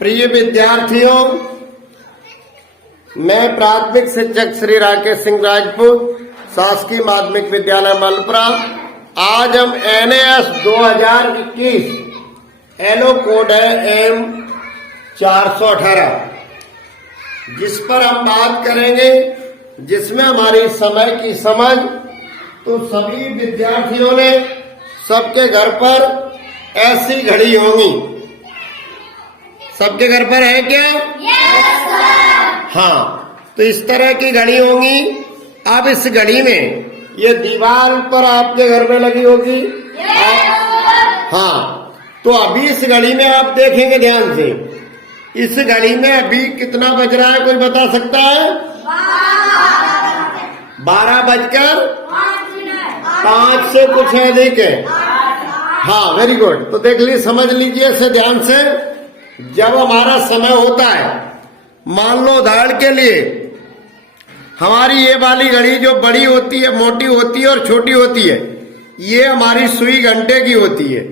प्रिय विद्यार्थियों, मैं प्राथमिक शिक्षक श्री राकेश सिंह राजपूत, शासकीय माध्यमिक विद्यालय मलपुरा। आज हम NAS 2021 एलो कोड है M418, जिस पर हम बात करेंगे, जिसमें हमारी समय की समझ। तो सभी विद्यार्थियों ने सबके घर पर ऐसी घड़ी होंगी। सबके घर पर है क्या? Yes sir. हाँ, तो इस तरह की घड़ी होंगी। अब इस घड़ी में ये दीवार पर आपके घर में लगी होगी। हाँ, तो अभी इस घड़ी में आप देखेंगे ध्यान से, इस घड़ी में अभी कितना बज रहा है, कोई बता सकता है? 12 बजकर 5 से कुछ अधिक है। हाँ, वेरी गुड। तो देख लीजिए, समझ लीजिए इसे ध्यान से। जब हमारा समय होता है, मान लो उदाहरण के लिए हमारी ये वाली घड़ी जो बड़ी होती है, मोटी होती है और छोटी होती है, ये हमारी सुई घंटे की होती है।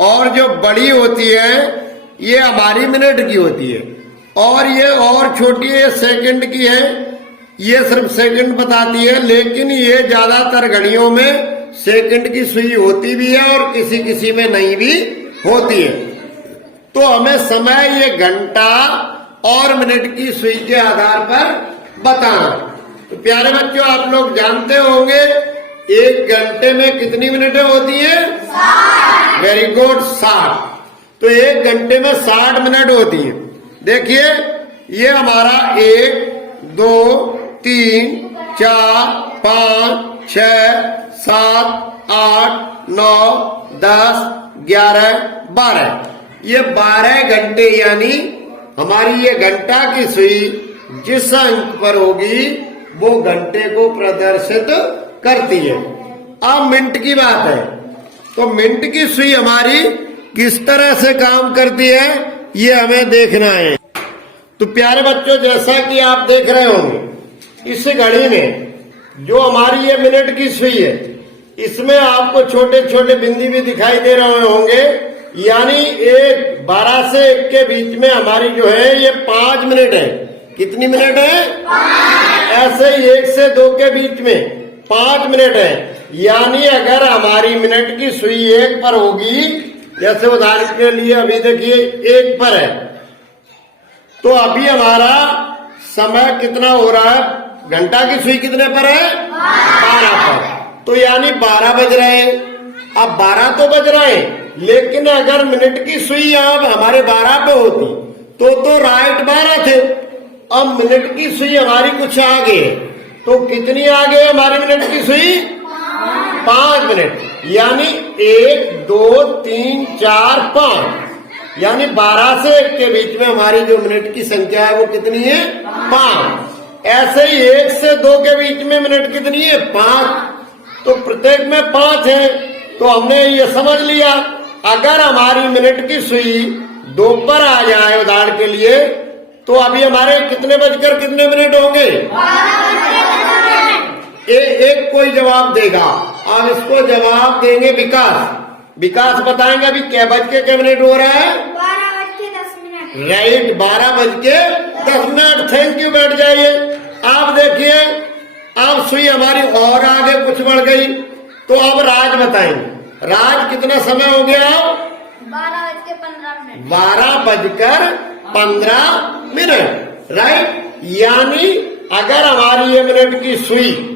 और जो बड़ी होती है ये हमारी मिनट की होती है। और ये और छोटी है, सेकंड की है, ये सिर्फ सेकंड बताती है। लेकिन ये ज्यादातर घड़ियों में सेकंड की सुई होती भी है और किसी किसी में नहीं भी होती है। तो हमें समय ये घंटा और मिनट की सुई के आधार पर बताना। तो प्यारे बच्चों, आप लोग जानते होंगे एक घंटे में कितनी मिनटें होती है? 60। Very good, 60। तो एक घंटे में 60 मिनट होती है। देखिए, ये हमारा 1 2 3 4 5 6 7 8 9 10 11 12, ये 12 घंटे, यानी हमारी ये घंटा की सुई जिस अंक पर होगी वो घंटे को प्रदर्शित करती है। अब मिनट की बात है, तो मिनट की सुई हमारी किस तरह से काम करती है ये हमें देखना है। तो प्यारे बच्चों, जैसा कि आप देख रहे होंगे, इस घड़ी में जो हमारी ये मिनट की सुई है, इसमें आपको छोटे छोटे बिंदी भी दिखाई दे रहे होंगे। यानी 12 से 1 के बीच में हमारी जो है ये 5 मिनट है। कितनी मिनट है? 5। ऐसे ही 1 से 2 के बीच में 5 मिनट है। यानी अगर हमारी मिनट की सुई 1 पर होगी, जैसे उदाहरण के लिए अभी देखिए 1 पर है, तो अभी हमारा समय कितना हो रहा है? घंटा की सुई कितने पर है? 12 पर। तो यानी 12 बज रहे हैं। अब 12 तो बज रहे हैं, लेकिन अगर मिनट की सुई यहाँ हमारे 12 पे होती तो राइट 12 थे। अब मिनट की सुई हमारी कुछ आगे है, तो कितनी आगे है हमारी मिनट की सुई? 5 मिनट। यानी 1 2 3 4 5, यानी 12 से 1 के बीच में हमारी जो मिनट की संख्या है वो कितनी है? 5। ऐसे ही 1 से 2 के बीच में मिनट कितनी है? 5। तो प्रत्येक में 5 है। तो हमने ये समझ लिया, अगर हमारी मिनट की सुई 2 पर आ जाए उदाहरण के लिए, तो अभी हमारे कितने बजकर कितने मिनट होंगे? एक कोई जवाब देगा। अब इसको जवाब देंगे विकास बताएंगे अभी क्या बज के मिनट हो रहा है? 12:10। राइट, 12:10। थैंक यू, बैठ जाइए। आप देखिए, अब सुई हमारी और आगे कुछ बढ़ गई। तो अब राज बताएंगे, राज कितना समय हो गया? 12:15 राइट। यानी अगर हमारी ये मिनट की सुई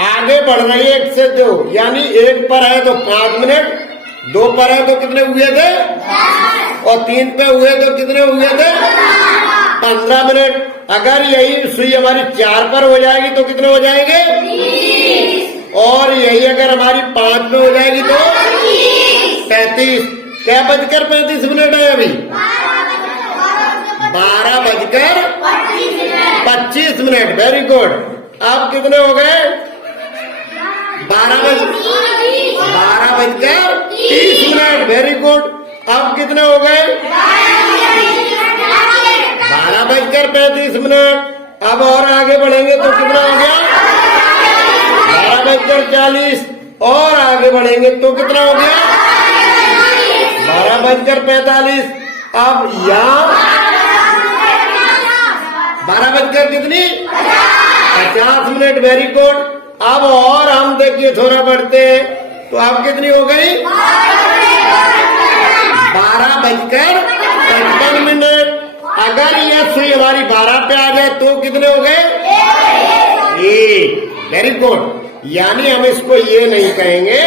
आगे बढ़ रही है 1 से 2, यानी 1 पर है तो 5 मिनट, 2 पर है तो कितने हुए थे? 10। और 3 पे हुए तो कितने हुए थे? 15 मिनट। अगर यही सुई हमारी 4 पर हो जाएगी तो कितने हो जाएंगे? 30। और यही अगर हमारी 5 में हो जाएगी तो 35। क्या बजकर 35 मिनट है अभी? 12:25 मिनट। Very good. अब कितने हो गए? 12:30 मिनट। Very good. अब कितने हो गए? 12:35 मिनट। अब और आगे बढ़ेंगे तो कितना हो गया? 12:40। और आगे बढ़ेंगे तो कितना हो गया? 12:45। अब यहाँ 12 बजकर कितनी 50 मिनट। Very good. अब और हम देखिए थोड़ा बढ़ते हैं, तो अब कितनी हो गई 12 बजकर 55 मिनट। अगर ये सुई हमारी 12 पे आ जाए तो कितने हो गए 1। Very good. यानी हम इसको ये नहीं कहेंगे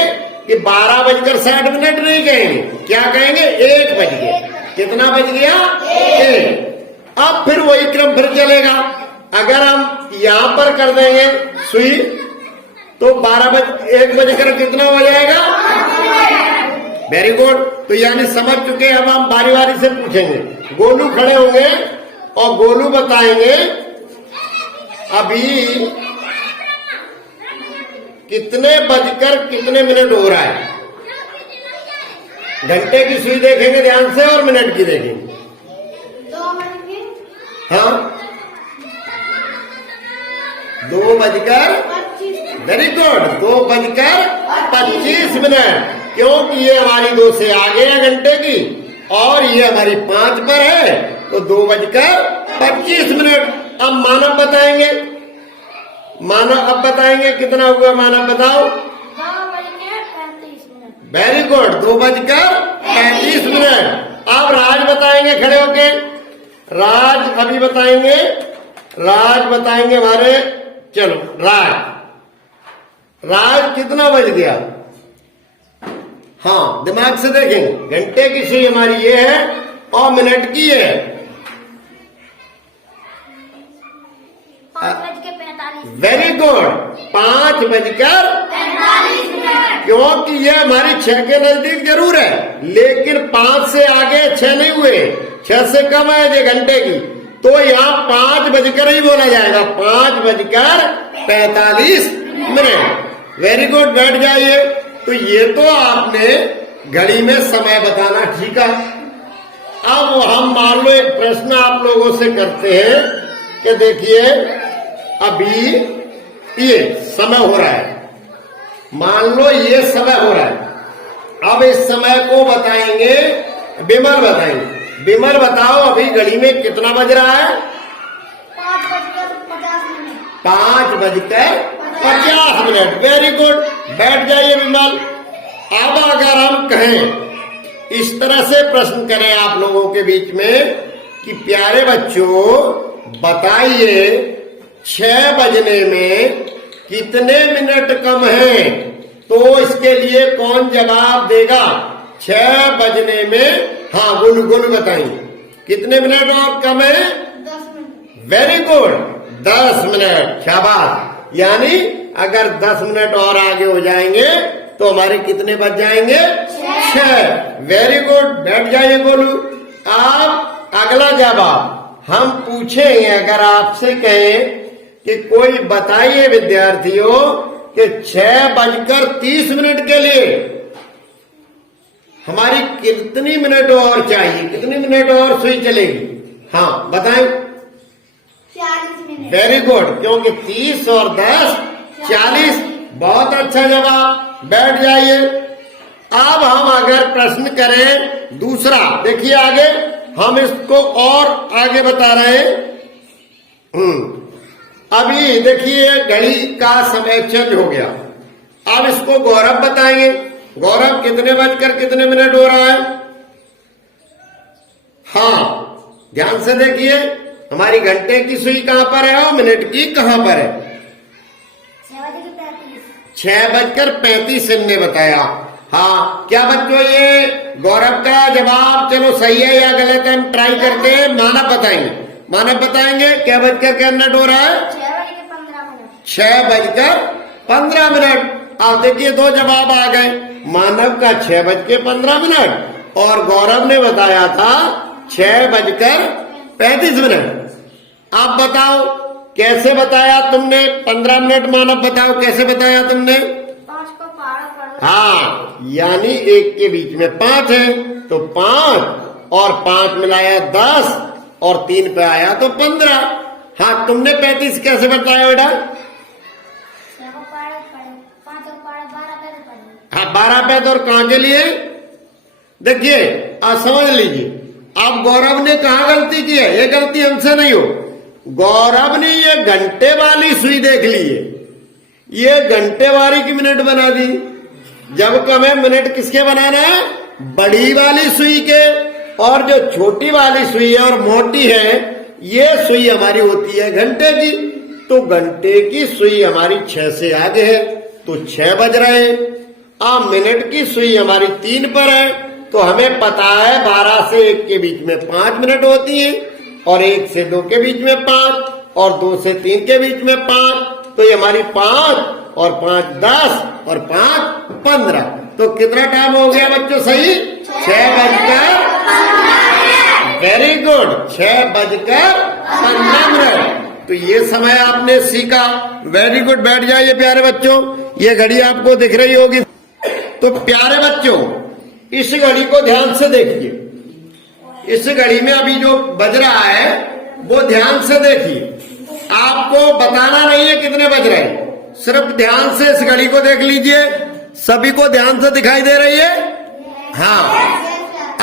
कि 12 बजकर 60 मिनट, नहीं कहेंगे, क्या कहेंगे 1 बज गया। कितना बज गया 1। अब फिर वही क्रम फिर चलेगा। अगर हम यहां पर कर देंगे सुई तो 1 बजकर कितना हो जाएगा। Very good. तो यानी समझ चुके। अब हम बारी बारी से पूछेंगे। गोलू खड़े होंगे और गोलू बताएंगे अभी कितने बजकर कितने मिनट हो रहा है। घंटे की सुई देखेंगे ध्यान से और मिनट की देखेंगे। 2 मिनट की हाँ 2 बजकर 25। वेरी गुड 2 बजकर 25 मिनट। क्योंकि ये हमारी 2 से आगे है घंटे की और ये हमारी 5 पर है, तो 2 बजकर 25 मिनट। अब मानव बताएंगे। मानव अब बताएंगे कितना हुआ। मानव बताओ। 2 बजकर 35 मिनट। वेरी गुड 2 बजकर 35 मिनट। अब राज बताएंगे खड़े होके। राज अभी बताएंगे। राज बताएंगे हमारे। चलो राज कितना बज गया। हाँ दिमाग से देखेंगे। घंटे की सुई हमारी ये है और मिनट की है 5 बजकर 45। वेरी गुड 5 बजकर 45 मिनट। क्योंकि ये हमारी 6 के नजदीक जरूर है, लेकिन 5 से आगे 6 नहीं हुए, 6 से कम है ये घंटे की, तो यहाँ 5 बजकर ही बोला जाएगा। 5 बजकर 45 मिनट। Very good. बैठ जाइए। तो ये तो आपने घड़ी में समय बताना ठीक है। अब हम मान लो एक प्रश्न आप लोगों से करते हैं कि देखिए अभी ये समय हो रहा है, मान लो ये समय हो रहा है। अब इस समय को बताएंगे विमल बताएंगे। विमल बताओ अभी घड़ी में कितना बज रहा है। 5 बजकर 50 मिनट। 5 बजकर 50 मिनट। Very good. बैठ जाइए विमल। अब अगर हम कहें इस तरह से प्रश्न करें आप लोगों के बीच में कि प्यारे बच्चों बताइए 6 बजने में कितने मिनट कम हैं, तो इसके लिए कौन जवाब देगा। 6 बजने में हाँ गुन बताइए कितने मिनट और कम है। 10 मिनट। Very good 10 minute. शाबाश। यानी अगर 10 मिनट और आगे हो जाएंगे तो हमारे कितने बज जाएंगे 6। Very good. बैठ जाइए गोलू। अब अगला जवाब हम पूछेंगे। अगर आपसे कहें कि कोई बताइए विद्यार्थियों कि 6 बजकर 30 मिनट के लिए हमारी कितनी मिनट और चाहिए, कितनी मिनट और सुई चलेगी। हाँ बताएं। 40 मिनट। Very good. क्योंकि 30 और 10 40। बहुत अच्छा जवाब। बैठ जाइए। अब हम अगर प्रश्न करें दूसरा, देखिए आगे हम इसको और आगे बता रहे हैं। अभी देखिए घड़ी का समय चेंज हो गया। अब इसको गौरव बताएंगे। गौरव कितने बजकर कितने मिनट हो रहा है। हाँ ध्यान से देखिए हमारी घंटे की सुई कहां पर है और मिनट की कहां पर है। 6 बजकर 35 ने बताया। हाँ क्या बच्चों ये गौरव का जवाब चलो सही है या गलत है, हम ट्राई करके मानव बताएंगे। मानव बताएंगे क्या बजकर क्या मिनट हो रहा है। 6 बजकर 15 मिनट। आप देखिए 2 जवाब आ गए। मानव का 6 बजकर 15 मिनट और गौरव ने बताया था 6 बजकर 35 मिनट। आप बताओ कैसे बताया तुमने। 15 मिनट मानव बताओ कैसे बताया तुमने। 5 को पारा कर। हाँ यानी 1 के बीच में 5 है तो 5 और 5 मिलाया 10 और 3 पे आया तो 15। हाँ तुमने 35 कैसे बताया बेटा। 12 पैद और कहां के लिए देखिए आप समझ लीजिए। अब गौरव ने कहा गलती की है, ये गलती हमसे नहीं हो। गौरव ने ये घंटे वाली सुई देख ली है, ये घंटे वाली की मिनट बना दी। जब हमें मिनट किसके बनाना है? बड़ी वाली सुई के। और जो छोटी वाली सुई है और मोटी है, ये सुई हमारी होती है घंटे की। तो घंटे की सुई हमारी 6 से आगे है, तो 6 बज रहे हैं। अब मिनट की सुई हमारी 3 पर है, तो हमें पता है 12 से 1 के बीच में 5 मिनट होती है, और 1 से 2 के बीच में 5, और 2 से 3 के बीच में 5। तो ये हमारी 5 और 5 10 और 5 15। तो कितना टाइम हो गया बच्चों? सही, 6:15। Very good, 6:15। तो ये समय आपने सीखा। वेरी गुड, बैठ जाइए प्यारे बच्चों। ये घड़ी आपको दिख रही होगी। तो प्यारे बच्चों, इस घड़ी को ध्यान से देखिए। इस घड़ी में अभी जो बज रहा है वो ध्यान से देखिए। आपको बताना नहीं है कितने बज रहे हैं, सिर्फ ध्यान से इस घड़ी को देख लीजिए। सभी को ध्यान से दिखाई दे रही है? हाँ।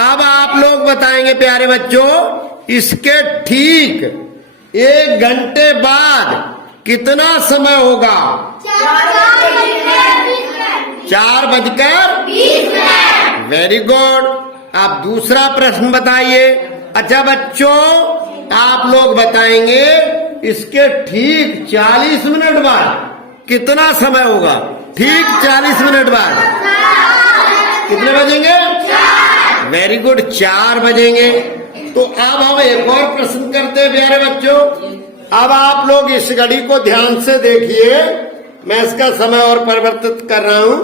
अब आप लोग बताएंगे प्यारे बच्चों, इसके ठीक 1 घंटे बाद कितना समय होगा? 4:20। Very good. आप दूसरा प्रश्न बताइए। अच्छा बच्चों, आप लोग बताएंगे इसके ठीक 40 मिनट बाद कितना समय होगा? ठीक 40 मिनट बाद कितने बजेंगे? Very good, 4 बजेंगे। तो अब हम एक और प्रश्न करते हैं प्यारे बच्चों। अब आप लोग इस घड़ी को ध्यान से देखिए। मैं इसका समय और परिवर्तित कर रहा हूं।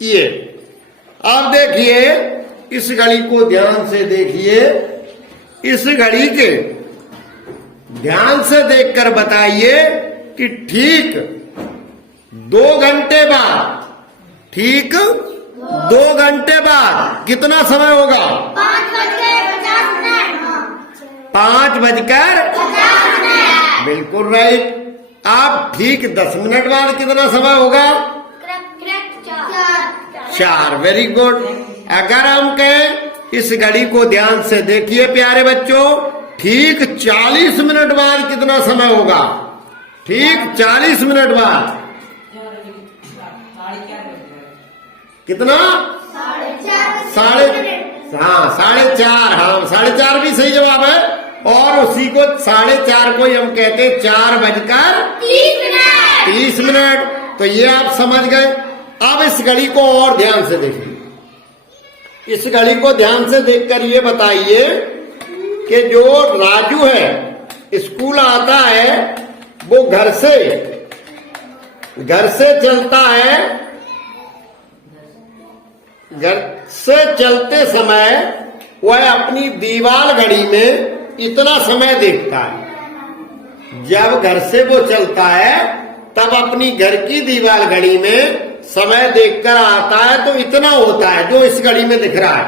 ये अब देखिए, इस घड़ी को ध्यान से देखिए। इस घड़ी के ध्यान से देखकर बताइए कि ठीक 2 घंटे बाद, ठीक 2 घंटे बाद कितना समय होगा? 5:50। बिल्कुल राइट। अब ठीक 10 मिनट बाद कितना समय होगा? 4। Very good. अगर हम कहें इस घड़ी को ध्यान से देखिए प्यारे बच्चों, ठीक 40 मिनट बाद कितना समय होगा? ठीक 40 मिनट बाद कितना? 4:30। हाँ, 4:30 भी सही जवाब है। और उसी को 4:30 को ही हम कहते हैं 4:30 मिनट। तो ये आप समझ गए। अब इस घड़ी को और ध्यान से देखिए। इस घड़ी को ध्यान से देखकर ये बताइए कि जो राजू है स्कूल आता है, वो घर से चलता है। घर से चलते समय वह अपनी दीवार घड़ी में इतना समय देखता है। जब घर से वो चलता है तब अपनी घर की दीवार घड़ी में समय देखकर आता है, तो इतना होता है जो इस घड़ी में दिख रहा है।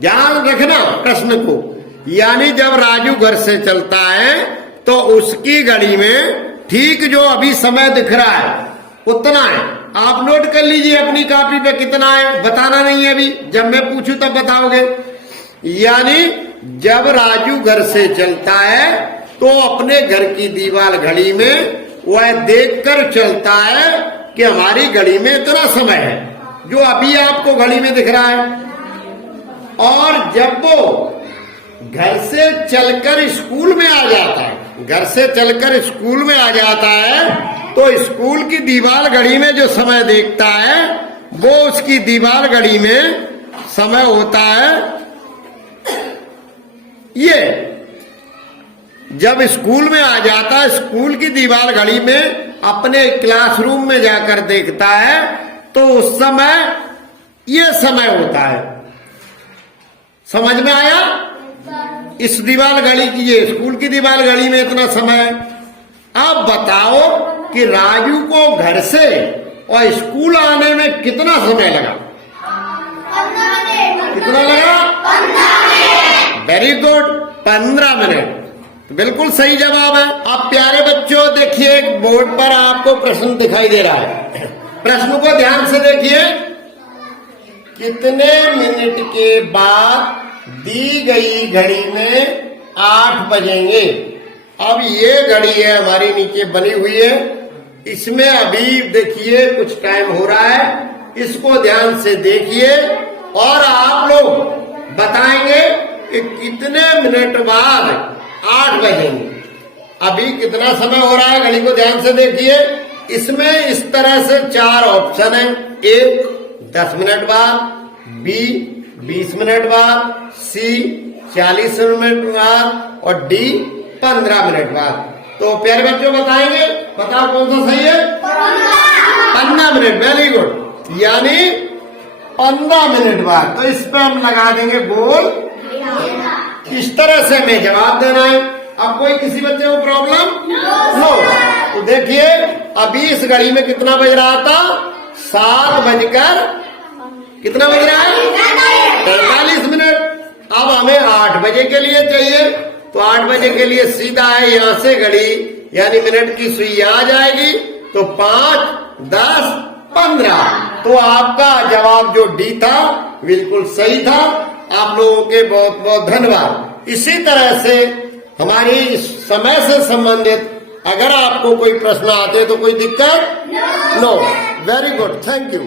ध्यान रखना प्रश्न को। यानी जब राजू घर से चलता है तो उसकी घड़ी में ठीक जो अभी समय दिख रहा है उतना है। आप नोट कर लीजिए अपनी कॉपी पे कितना है। बताना नहीं है अभी, जब मैं पूछूं तब बताओगे। यानी जब राजू घर से चलता है तो अपने घर की दीवार घड़ी में वह देखकर चलता है कि हमारी घड़ी में इतना समय है, जो अभी आपको घड़ी में दिख रहा है। और जब वो घर से चलकर स्कूल में आ जाता है, घर से चलकर स्कूल में आ जाता है, तो स्कूल की दीवार घड़ी में जो समय देखता है वो उसकी दीवार घड़ी में समय होता है। ये जब स्कूल में आ जाता है, स्कूल की दीवार घड़ी में अपने क्लासरूम में जाकर देखता है, तो उस समय ये समय होता है। समझ में आया? इस दीवार घड़ी की, ये स्कूल की दीवार घड़ी में इतना समय। अब बताओ कि राजू को घर से और स्कूल आने में कितना समय लगा? कितना लगा? Very good, 15 minute. तो बिल्कुल सही जवाब है। अब प्यारे बच्चों देखिए, बोर्ड पर आपको प्रश्न दिखाई दे रहा है। प्रश्न को ध्यान से देखिए। कितने मिनट के बाद दी गई घड़ी में 8 बजेंगे। अब ये घड़ी है हमारी नीचे बनी हुई है, इसमें अभी देखिए कुछ टाइम हो रहा है, इसको ध्यान से देखिए और आप लोग बताएंगे कि कितने मिनट बाद 8 बजेंगे। अभी कितना समय हो रहा है घड़ी को ध्यान से देखिए। इसमें इस तरह से 4 ऑप्शन है, एक 10 मिनट बाद, बी 20 मिनट बाद, सी 40 मिनट बाद और डी 15 मिनट बाद। तो प्यारे बच्चों बताएंगे, बताओ कौन सा सही है? 15 मिनट, वेरी गुड, यानी 15 मिनट बाद। तो इस पे हम लगा देंगे गोल, इस तरह से हमें जवाब देना है। अब कोई किसी बच्चे को प्रॉब्लम? नो। तो देखिए अभी इस घड़ी में कितना बज रहा था? 7 बजकर कितना बज रहा है? 43 मिनट। अब हमें 8 बजे के लिए चाहिए, तो 8 बजे के लिए सीधा है, यहां से घड़ी यानी मिनट की सुई आ जाएगी, तो 5, 10, 15। तो आपका जवाब जो डी था बिल्कुल सही था। आप लोगों के बहुत बहुत धन्यवाद। इसी तरह से हमारी समय से संबंधित अगर आपको कोई प्रश्न आते तो कोई दिक्कत? No. Very good, thank you.